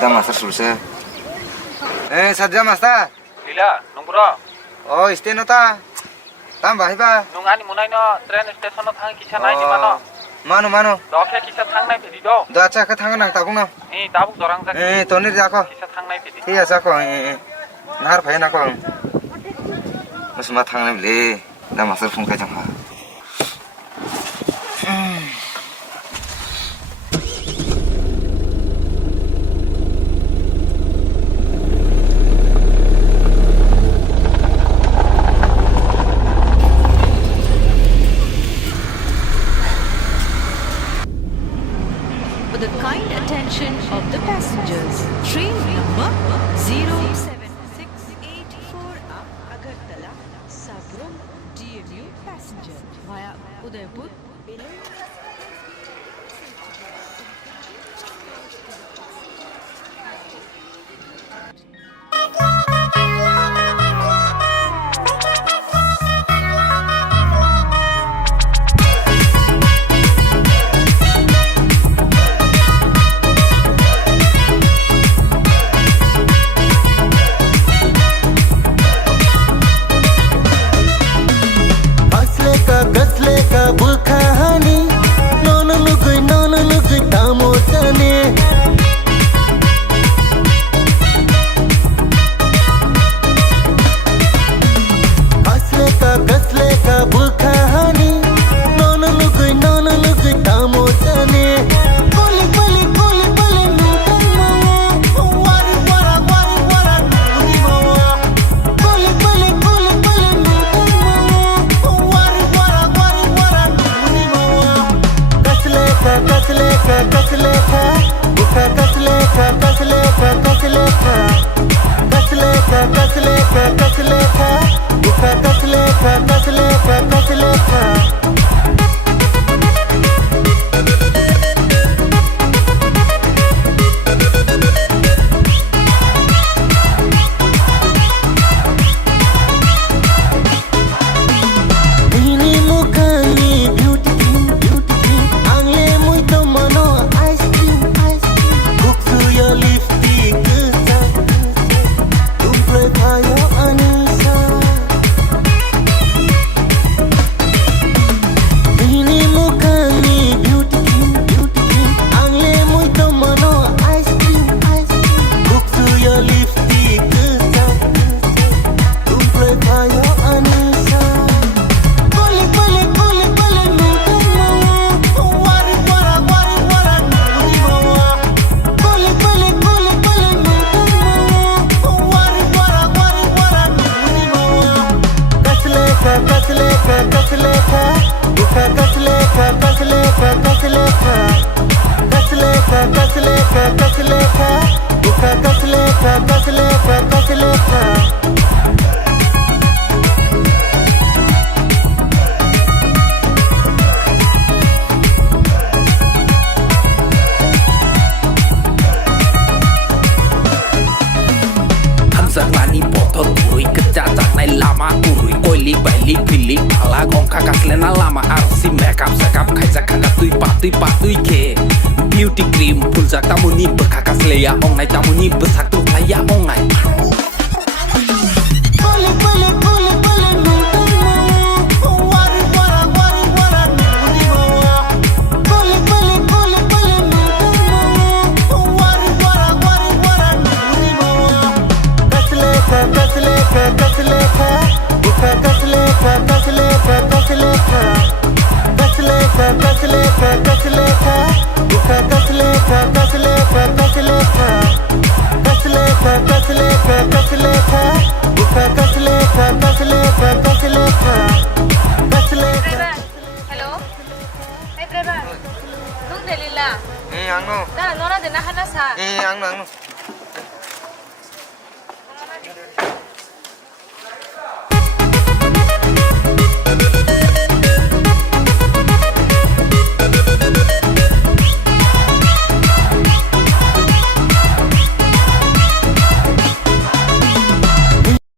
दा master सुलसे Saja master Lila, nung bro. oh steno ta tam bahai ba Nung ani munai no train station no thang kisa nai di mano. mano Dokhe kisa thang nai pedi do. da acha ka thang nang ta na Tabuk dorang tak. tonir jako Kisa thang nai pedi. ঠিক আছে কো নার ভাই না কো মুসমা থাংনে বলে না মাসের phone কাই জামা For the kind attention of the passengers, train number 07684 up Agartala, Sabrum, DMU passenger via Udaipur, Belur. Beauty cream pulsa tamuni bekakas leya ongai tamuni besak tu playa ongai Hello, hey driver, nung Delila. angno Dah, nona dena kana sa. angno